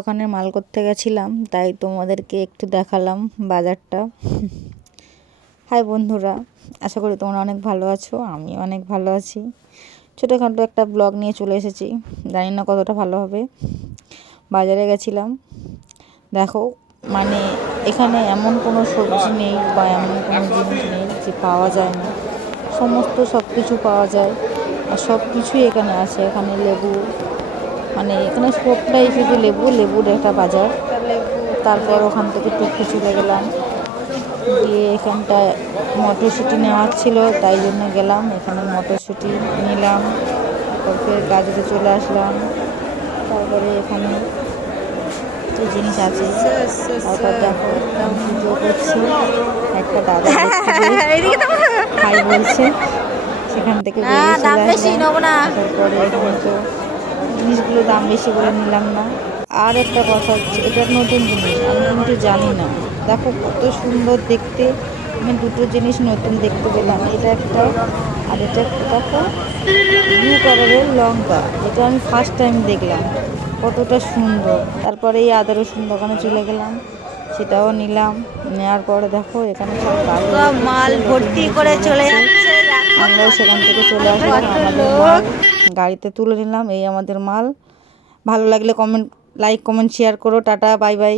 ওখানে মাল করতে গেছিলাম, তাই তোমাদেরকে একটু দেখালাম বাজারটা। হাই বন্ধুরা, আশা করি তোমরা অনেক ভালো আছো, আমি অনেক ভালো আছি। ছোটোখাটো একটা ব্লগ নিয়ে চলে এসেছি, জানি না কতটা ভালো হবে। বাজারে গেছিলাম, দেখো মানে এখানে এমন কোনো সবজি নেই বা এমন কোনো জিনিস নেই যে পাওয়া যায় না। সমস্ত সব কিছু পাওয়া যায়, আর সব কিছুই এখানে আছে। এখানে লেবু, মানে এখানে সবটাই শুধু লেবুর একটা বাজার। তারপর ওখান থেকে একটু চলে গেলাম, গিয়ে এখানটায় মটরশুঁটি নেওয়ার ছিল, তাই জন্য গেলাম। এখানে মটরশুঁটি নিলাম, তারপর ফের গাজরে চলে আসলাম। তারপরে এখানে কিছু জিনিস আছে। তারপর দেখো পুজো করছি, একটা দাদা ভাই বলছে, সেখান থেকে বেরিয়ে চলে আসলাম। তারপরে এখানে তো জিনিসগুলো দাম বেশি বলে নিলাম না। আর একটা কথা হচ্ছে, এটা নতুন জিনিস, আমি কিন্তু জানি না। দেখো কত সুন্দর দেখতে, আমি দুটো জিনিস নতুন দেখতে পেলাম। এটা একটা, আর এটা একটা দেখো ব্লু কালারের লঙ্কা, এটা আমি ফার্স্ট টাইম দেখলাম, কতটা সুন্দর। তারপরে এই আদা রসুন দোকানে চলে গেলাম, সেটাও নিলাম। নেওয়ার পরে দেখো এখানে সব মাল ভর্তি করে চলে যাচ্ছে। আমরাও সেখান থেকে চলে আসলাম, আমাদের মাল গাড়িতে তুলে নিলাম। এই আমাদের মাল। ভালো লাগলে লাইক কমেন্ট শেয়ার করো। Tata, bye bye.